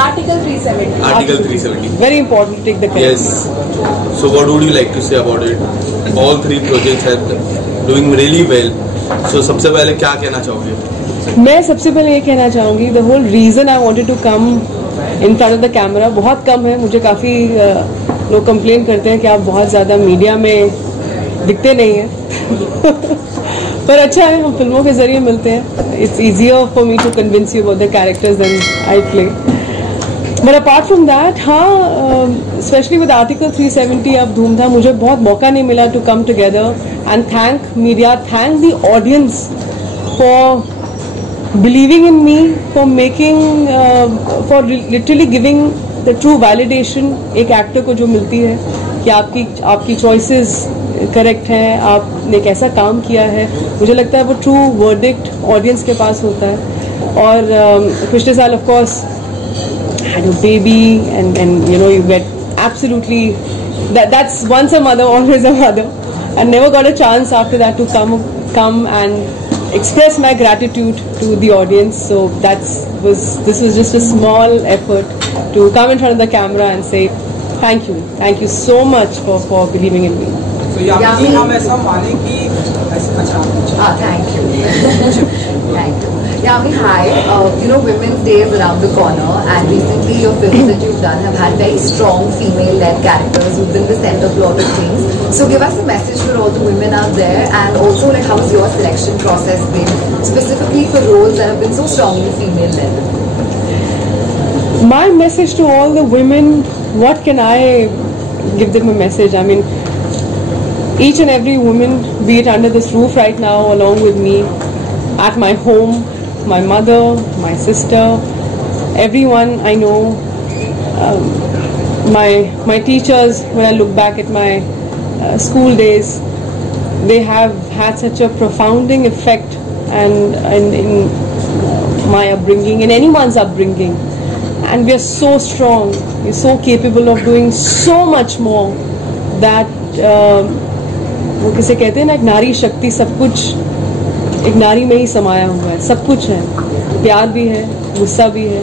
Article 370. Article 370. Very important to take the credit. Yes. So what would you like to say about it? All three projects are doing really well. So सबसे पहले क्या कहना चाहोगे? मैं सबसे पहले ये कहना चाहूँगी the whole reason I wanted to come in front of the camera बहुत कम है. मुझे काफ़ी लोग कंप्लेन करते हैं कि आप बहुत ज़्यादा मीडिया में दिखते नहीं हैं. पर अच्छा है, हम फिल्मों के जरिए मिलते हैं. It's easier for me to convince you about the characters than I play. But apart from that, हाँ, especially with Article 370 अब धूमधाम, मुझे बहुत मौका नहीं मिला to come together and thank media, thank the audience for believing in me, for making, for literally giving the true validation एक actor को जो मिलती है कि आपकी choices करेक्ट हैं, आपने कैसा काम किया है. मुझे लगता है वो ट्रू वर्डिक्ट ऑडियंस के पास होता है. और पिछले साल of course had a baby and you know you get absolutely that's once a mother always a mother, and never got a chance after that to come and express my gratitude to the audience. So this was just a small effort to come in front of the camera and say thank you so much for believing in me. So यामी हम ऐसा माने कि अच्छा thank you. Yami, hi. You know, Women's Day is around the corner, and recently your films that you've done have had very strong female-led characters who've been the center of a lot of things. So give us a message for all the women out there, and also like how has your selection process been, specifically for roles that have been so strongly female-led? My message to all the women, what can I give them a message? I mean, each and every woman, be it under this roof right now, along with me, at my home, my mother, my sister, everyone I know, my teachers, when I look back at my school days, they have had such a profounding effect and in my upbringing, in anyone's upbringing. And we are so strong, we're so capable of doing so much more that वो किसे कहते हैं ना, एक नारी शक्ति, सब कुछ एक नारी में ही समाया हुआ है. सब कुछ है, प्यार भी है, गुस्सा भी है,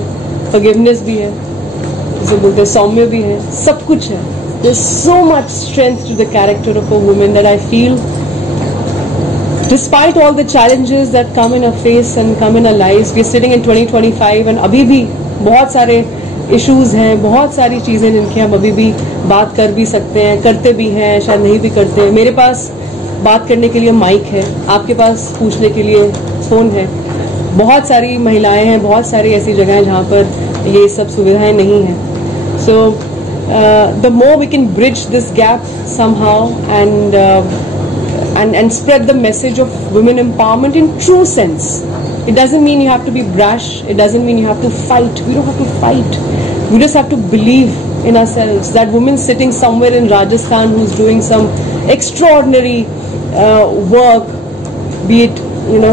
फॉरगिवनेस भी है, जैसे बोलते हैं सौम्य भी है, सब कुछ है. There's so much strength to the character of a woman that I feel, despite all the challenges that come in our face and come in our lives, we're sitting in 2025 and अभी भी बहुत सारे issues हैं, बहुत सारी चीज़ें जिनकी हम अभी भी बात कर भी सकते हैं, करते भी हैं, शायद नहीं भी करते हैं. मेरे पास बात करने के लिए माइक है, आपके पास पूछने के लिए फ़ोन है. बहुत सारी महिलाएं हैं, बहुत सारी ऐसी जगह हैं जहाँ पर ये सब सुविधाएं नहीं हैं. So the more we can bridge this gap somehow and spread the message of women empowerment in true sense. It doesn't mean you have to be brash, it doesn't mean you have to fight. We don't have to fight, we just have to believe in ourselves. That woman sitting somewhere in Rajasthan who's doing some extraordinary work, be it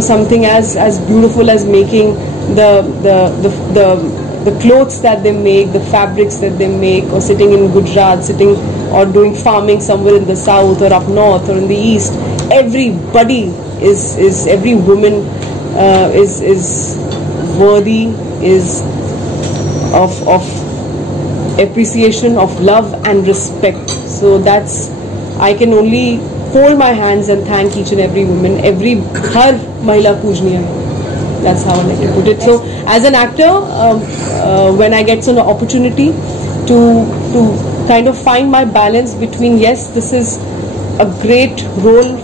something as beautiful as making the clothes that they make, the fabrics that they make, or sitting in Gujarat, or doing farming somewhere in the south or up north or in the east. Everybody is every woman is worthy, is of appreciation, of love and respect. So that's, I can only fold my hands and thank each and every woman, har mahila pujniya. That's how I like to put it. So as an actor, when I get an opportunity to kind of find my balance between, yes, this is a great role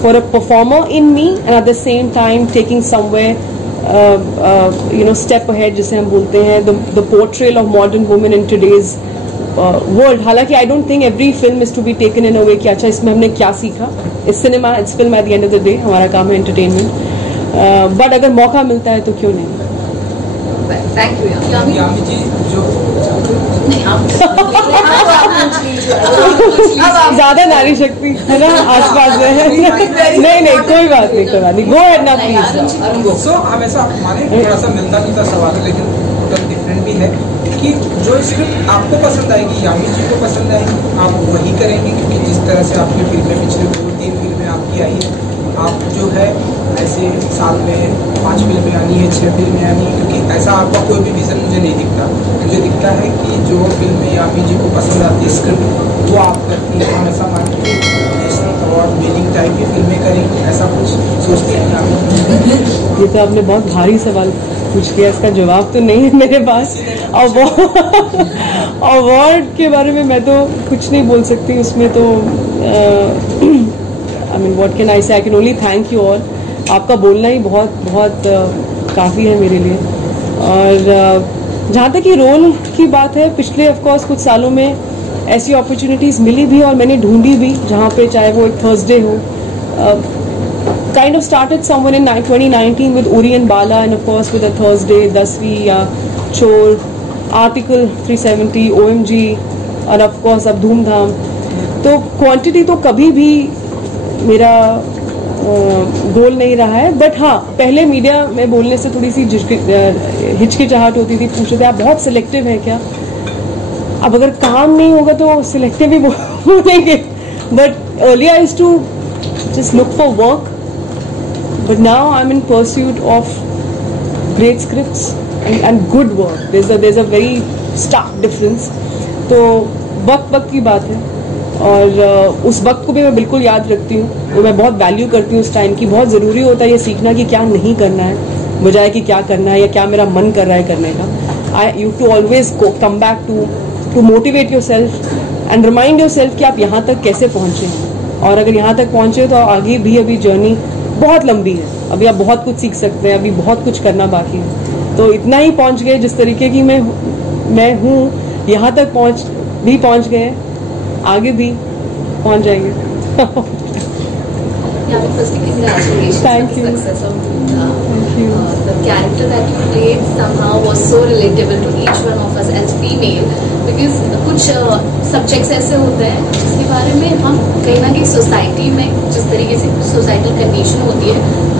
for a performer in me, and at the same time taking somewhere step ahead, जिसे हम बोलते हैं, the portrayal of modern women in today's world. हालांकि I don't think every film is to be taken in a way कि अच्छा इसमें हमने क्या सीखा. इस cinema, it's film at the end of the day, हमारा काम है entertainment. But अगर मौका मिलता है तो क्यों नहीं. Thank you. यामी जी जो ज्यादा नारी शक्ति है ना आसपास में है. नहीं कोई बात नहीं. गो एड ना प्लीज. सो हम ऐसा माने थोड़ा सा मिलता जुलता सवाल है, लेकिन टोटल डिफरेंट भी है कि जो स्क्रिप्ट आपको पसंद आएगी, यामी जी को पसंद आएगी, आप वही करेंगे. क्योंकि जिस तरह से आपकी फिल्में पिछले 2-3 फिल्में आपकी आई है, आप जो है ऐसे साल में 5 फिल्में आनी है, 6 फिल्में आनी है, क्योंकि ऐसा आपका कोई भी विजन मुझे नहीं दिखता, मुझे दिखता है कि जो फिल्म में यामी जी को पसंद आती है स्क्रिप्ट वो आप करती हैं। हम ऐसा मानते हैं कि नेशनल अवार्ड विनिंग टाइप की फिल्में करेंगे, ऐसा कुछ सोचते हैं यामी? ये तो आपने बहुत भारी सवाल पूछ लिया, इसका जवाब तो नहीं है मेरे पास। अवार्ड के बारे में मैं तो कुछ नहीं बोल सकती, उसमें तो I mean what can I say, I can only thank you all. आपका बोलना ही बहुत बहुत काफ़ी है मेरे लिए। और जहाँ तक ये रोल की बात है, पिछले ऑफकोर्स कुछ सालों में ऐसी अपॉर्चुनिटीज़ मिली भी और मैंने ढूंढी भी, जहाँ पे चाहे वो एक थर्सडे हो। Kind of started someone in 2019 with Uri and Bala end of course with a Thursday, 10वीं या चोर, आर्टिकल 370, OMG और ऑफ कोर्स अब धूमधाम। तो क्वांटिटी तो कभी भी मेरा गोल नहीं रहा है, बट हाँ पहले मीडिया में बोलने से थोड़ी सी हिचकिचाहट होती थी, पूछते थे आप बहुत सिलेक्टिव हैं क्या। अब अगर काम नहीं होगा तो सिलेक्टिव ही बोलेंगे, but earlier I used to just look for work, but now I'm in pursuit of great scripts and good work. There's a very stark difference. तो वक्त की बात है और उस वक्त को भी मैं बिल्कुल याद रखती हूँ, मैं बहुत वैल्यू करती हूँ उस टाइम की। बहुत ज़रूरी होता है ये सीखना कि क्या नहीं करना है बजाय कि क्या करना है या क्या मेरा मन कर रहा है करने का। You to always come back to motivate yourself and remind yourself कि आप यहाँ तक कैसे पहुँचे हैं, और अगर यहाँ तक पहुँचे तो आगे भी अभी जर्नी बहुत लंबी है, अभी आप बहुत कुछ सीख सकते हैं, अभी बहुत कुछ करना बाकी है। तो इतना ही पहुँच गए जिस तरीके की मैं हूँ, यहाँ तक पहुँच गए, आगे भी पहुँच जाएंगे। Firstly, congratulations Thank on the you. success of Dhumdham. Thank you. The character that you played somehow was so relatable to each one of us as female, because कुछ subjects ऐसे होते हैं जिसके बारे में हम कहीं ना कहीं सोसाइटी में जिस तरीके से सोसाइटल कंडीशन होती है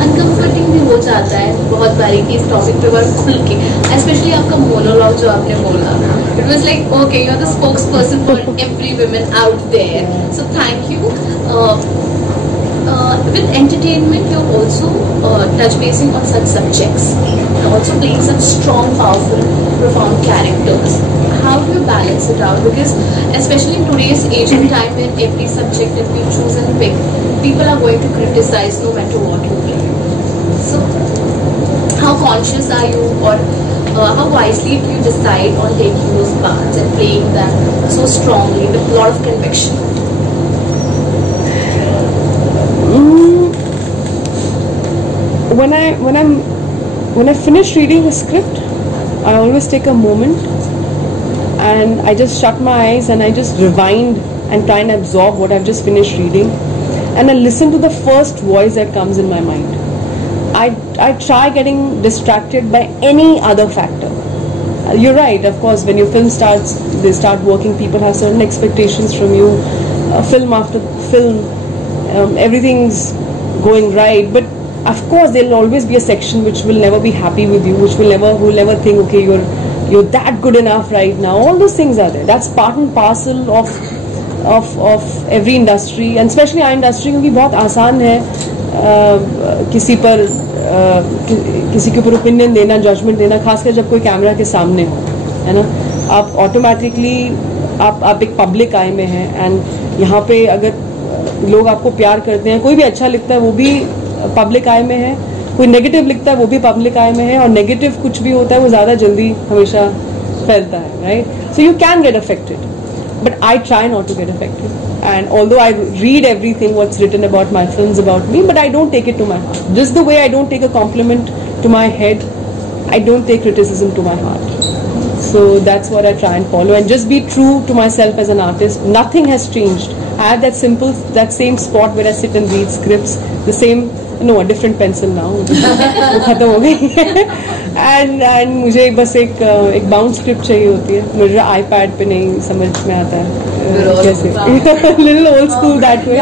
अनकम्फर्टिंग भी हो जाता है बहुत बारीकी इस टॉपिक पे बार खुल के, स्पेशली आपका मोनोलॉग जो आपने बोला, it was like okay you are the spokesperson for every women out there, so thank you. With entertainment, you're also touch basing on such subjects, and also playing such strong, powerful, profound characters. How do you balance it out? Because especially in today's age and time, when every subject that we choose and pick, people are going to criticize no matter what you play. So, how conscious are you, or how wisely do you decide on taking those parts and playing them so strongly with a lot of conviction? When I finish reading a script, I always take a moment and I just shut my eyes and I just rewind and try and absorb what I've just finished reading, and I listen to the first voice that comes in my mind. I try getting distracted by any other factor. You're right, of course, when your film starts, they start working, people have certain expectations from you, film after film, everything's going right, but of course there will always be a section which will never be happy with you, which will never think okay you're that good enough right now. All those things are there. That's part and parcel of every industry, and especially our industry, क्योंकि बहुत आसान है किसी के ऊपर opinion देना, judgement देना, खासकर जब कोई कैमरा के सामने हो, है ना। आप ऑटोमेटिकली आप एक पब्लिक आई में हैं, एंड यहाँ पे अगर लोग आपको प्यार करते हैं, कोई भी अच्छा लिखता है वो भी पब्लिक आई में है, कोई नेगेटिव लिखता है वो भी पब्लिक आई में है, और नेगेटिव कुछ भी होता है वो ज़्यादा जल्दी हमेशा फैलता है, right. So you can get affected, but I try not to get affected, and although I read everything what's written about my films about me, but I don't take it to my heart, just the way I don't take a compliment to my head, I don't take criticism to my heart. So that's what I try and follow, and just be true to myself as an artist. Nothing has changed. I have that same spot where I sit and read scripts, the same, no, a different pencil now. खत्म हो गई. and मुझे बस एक bound script चाहिए होती है, मुझे iPad पे नहीं समझ में आता है कैसे. Little old school that way.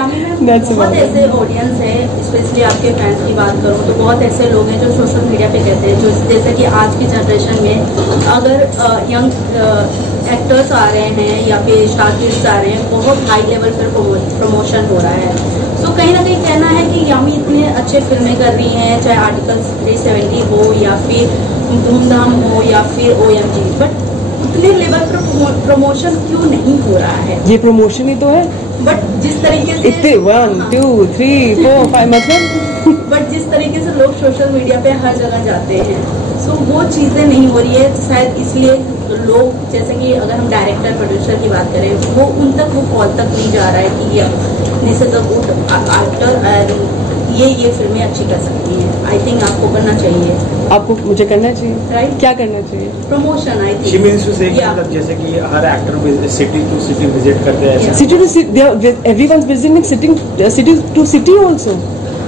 That's about बहुत ऐसे ऑडियंस है, स्पेशली आपके फैंस की बात करूँ तो बहुत ऐसे लोग हैं जो सोशल मीडिया पे कहते हैं, जो जैसे कि आज की जनरेशन में अगर यंग एक्टर्स आ रहे हैं या फिर स्टार्टिस्ट आ रहे हैं, बहुत हाई लेवल पर प्रमोशन हो रहा है. तो कहीं ना कहीं कहना है कि यामी इतने अच्छे फिल्में कर रही हैं, चाहे आर्टिकल 370 हो या फिर धूमधाम हो या फिर OMG, बट उतने लेवल पर प्रमोशन क्यों नहीं हो रहा है? ये प्रमोशन ही तो है। बट जिस तरीके से इतने 1 2 3 4 5 मतलब बट जिस तरीके से लोग सोशल मीडिया पे हर जगह जाते हैं, सो वो चीजें नहीं हो रही है शायद, इसलिए लोग, जैसे कि अगर हम डायरेक्टर प्रोड्यूसर की बात करें, वो उन तक वो कॉल तक नहीं जा रहा है कि this is a good actor, ये फिल्में अच्छी कर सकती हैं। आई थिंक आपको करना चाहिए, आपको मुझे करना चाहिए, राइट? क्या करना चाहिए? Promotion. I She means to say कि मतलब जैसे कि हर actor city to city visit करते हैं, city to city, everyone visiting city to city also.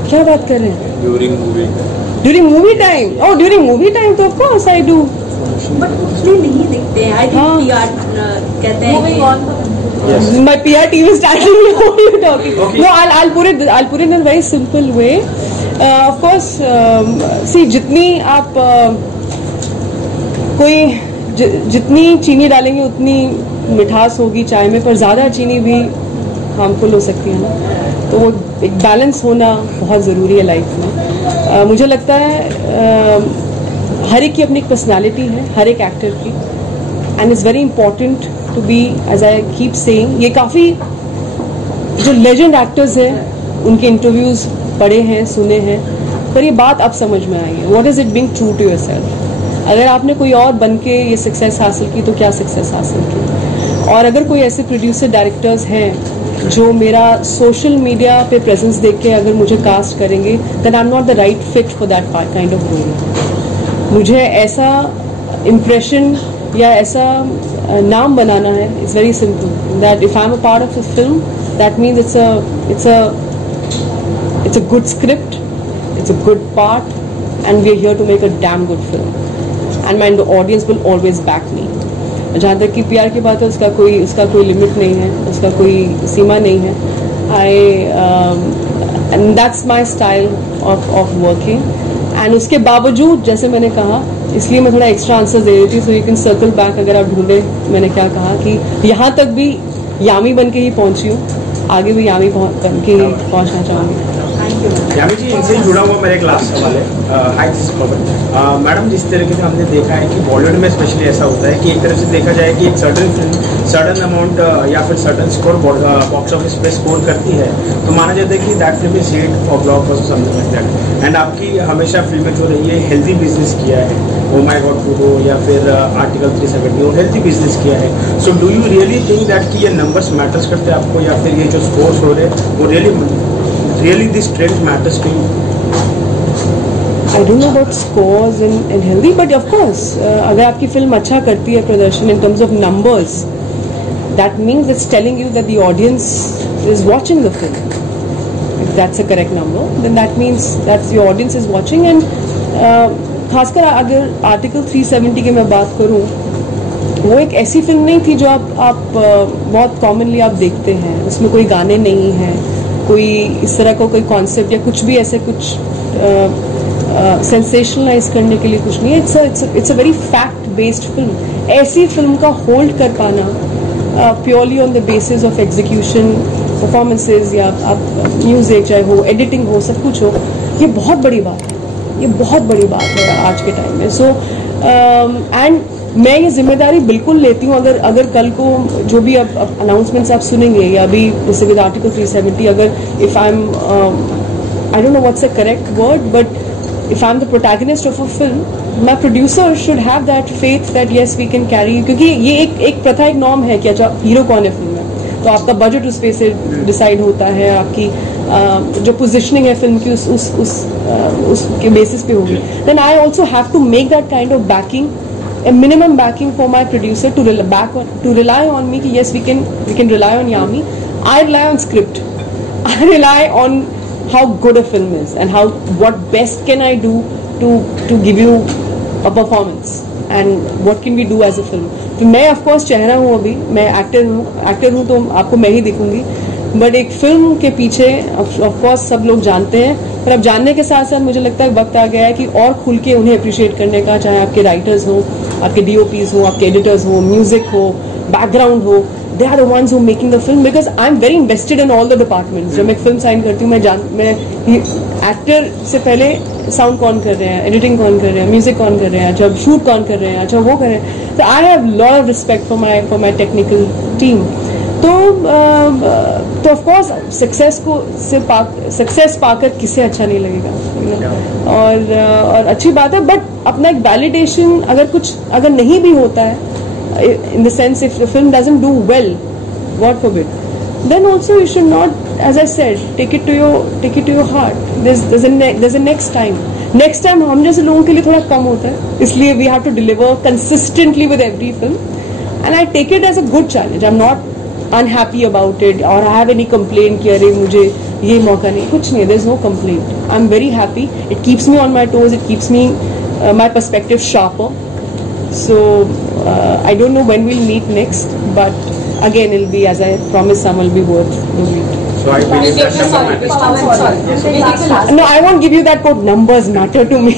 क्या बात कर रहे हैं? During movie time? Oh, during movie time तो of course I do, but उतने नहीं दिखते हैं। आई थिंक PR कहते हैं कि my PR team is tackling me. What are you talking? Okay. No, I'll put it in a very simple way. Of course, see, जितनी आप जितनी चीनी डालेंगे उतनी मिठास होगी चाय में, पर ज़्यादा चीनी भी हार्मफुल हो सकती है ना, तो वो एक बैलेंस होना बहुत ज़रूरी है लाइफ में। मुझे लगता है हर एक की अपनी एक पर्सनालिटी है, हर एक एक्टर की, and it's very important to be, as I keep saying, ये काफ़ी जो लेजेंड एक्टर्स हैं उनके इंटरव्यूज पढ़े हैं, सुने हैं, पर ये बात अब समझ में आई है, what is it being true to yourself. अगर आपने कोई और बन के ये सक्सेस हासिल की तो क्या सक्सेस हासिल की, और अगर कोई ऐसे प्रोड्यूसर डायरेक्टर्स हैं जो मेरा सोशल मीडिया पे प्रेजेंस देख के अगर मुझे कास्ट करेंगे, then I am not the right fit for that kind of role. मुझे ऐसा इम्प्रेशन या ऐसा नाम बनाना है, it's very simple, that if I am a part of a film, that means it's a good script, it's a good part, and we are here to make a damn good film, and my audience will always back me. जहाँ तक कि PR की बात है, उसका कोई limit नहीं है, उसका कोई सीमा नहीं है। and that's my style of working, and उसके बावजूद, जैसे मैंने कहा, इसलिए मैं थोड़ा एक्स्ट्रा आंसर दे रही थी, सो यू कैन सर्कल बैक अगर आप ढूंढे मैंने क्या कहा, कि यहाँ तक भी यामी बन के ही पहुंची हूँ, आगे भी यामी बन के ही पहुंचना चाहूँगी। यामी जी, इनसे जुड़ा हुआ मेरा एक लास्ट सवाल है। हाय मैडम, जिस तरीके से हमने देखा है कि बॉलीवुड में स्पेशली ऐसा होता है कि एक तरफ से देखा जाए कि एक सर्टन अमाउंट या फिर सर्टन स्कोर बॉक्स ऑफिस पे स्कोर करती है, तो माना जाता है कि that film is hit for blockbuster something like that, and आपकी हमेशा फिल्में जो रही है हेल्दी बिजनेस किया है, ओ माय गॉड 2 हो या फिर आर्टिकल 370 हो, हेल्दी बिजनेस किया है। So do you really think that कि ये नंबर्स मैटर्स करते हैं आपको, या फिर ये जो स्कोर्स हो रहे हैं वो really this trend matters to you? I don't know about scores and healthy, but of course, अगर आपकी फिल्म अच्छा करती है प्रदर्शन in terms of numbers, that means it's telling you that the audience is watching the film. If that's a correct number, then that means that your audience is watching. And खासकर अगर article 370 की मैं बात करूँ, वो एक ऐसी film नहीं थी जो आप बहुत कॉमनली आप देखते हैं, उसमें कोई गाने नहीं हैं, कोई इस तरह का कोई कॉन्सेप्ट या कुछ भी ऐसे कुछ सेंसेशनलाइज करने के लिए कुछ नहीं है। It's a very fact based film. ऐसी फिल्म का होल्ड कर पाना purely on the basis of execution, performances, या आप म्यूजिक चाहे हो, एडिटिंग हो, सब कुछ हो, ये बहुत बड़ी बात है, ये बहुत बड़ी बात है आज के टाइम में। सो एंड मैं ये जिम्मेदारी बिल्कुल लेती हूँ, अगर कल को जो भी अब अनाउंसमेंट्स आप सुनेंगे, या अभी जैसे विद आर्टिकल 370, अगर if I am I don't know what's the correct word, but if I am the protagonist of a film, my producer should have that faith that yes we can carry, क्योंकि ये एक प्रथा, एक norm है कि अच्छा hero कौन है फिल्म में, तो आपका बजट उस पे से डिसाइड होता है, आपकी जो पोजिशनिंग है फिल्म की उसके बेसिस पे होगी। Then I also have to make that kind of backing, a minimum backing for my producer to rely on me. Yes, we can rely on Yami. I rely on script. I rely on how good a film is and what best can I do to give you a performance, and what can we do as a film. तो मैं of course चेहरा हूँ, अभी मैं actor हूँ तो आपको मैं ही दिखूंगी, बट एक फिल्म के पीछे ऑफ कोर्स सब लोग जानते हैं, पर अब जानने के साथ साथ मुझे लगता है वक्त आ गया है कि और खुल के उन्हें अप्रिशिएट करने का, चाहे आपके राइटर्स हो, आपके DOPs हो, आपके एडिटर्स हो, म्यूजिक हो, बैकग्राउंड हो, they are the ones who making the film, because I am very invested in all the departments. जब मैं फिल्म साइन करती हूँ मैं एक्टर से पहले साउंड कौन कर रहे हैं, एडिटिंग कौन कर रहे हैं, म्यूजिक कौन कर रहे हैं, जब शूट कौन कर रहे हैं, अच्छा वो कर रहे हैं. तो I have lot of respect for my technical team. तो ऑफ कोर्स सक्सेस पाकर किसे अच्छा नहीं लगेगा, और अच्छी बात है. बट अपना एक वैलिडेशन अगर नहीं भी होता है, in the sense if the film doesn't do well, God forbid, then also you should not, as I said, take it to your heart. There's a next time. Next time हम जैसे लोगों के लिए थोड़ा कम होता है, इसलिए we have to deliver consistently with every film, and I take it as a good challenge. I'm not unhappy about it or I have any complaint कि अरे मुझे ये मौका नहीं, कुछ नहीं. There's no complaint. I'm very happy. It keeps me on my toes. It keeps me my perspective sharper. So I don't know when we'll meet next, but again it'll be, as I promised, some will be worth the meet. So I believe that No, I won't give you that quote. Numbers matter to me.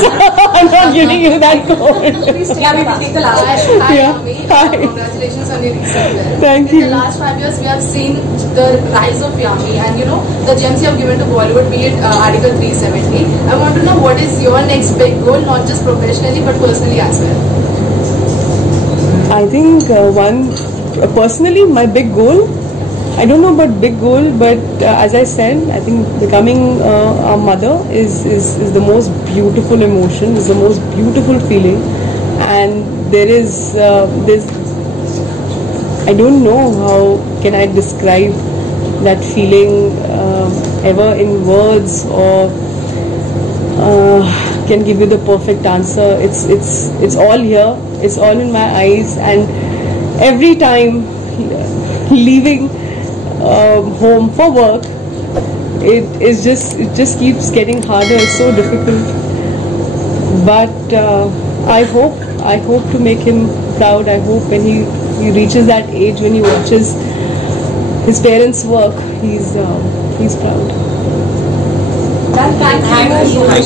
So I'm not giving you that quote. Yeah, we will take the last question. Yeah. Hi. Congratulations on your recent film. Thank In you. the last 5 years, we have seen the rise of Yami, and the gems you have given to Bollywood, be it Article 370. I want to know what is your next big goal, not just professionally but personally as well. I think personally, my big goal, I don't know about big goal, but as I said, I think becoming a mother is the most beautiful emotion, is the most beautiful feeling, and there's I don't know how can I describe that feeling ever in words, or can give you the perfect answer. It's all here. It's all in my eyes, and every time leaving home for work, it just keeps getting harder. It's so difficult, but I hope to make him proud. I hope when he reaches that age, when he watches his parents work, he's proud. Thank you.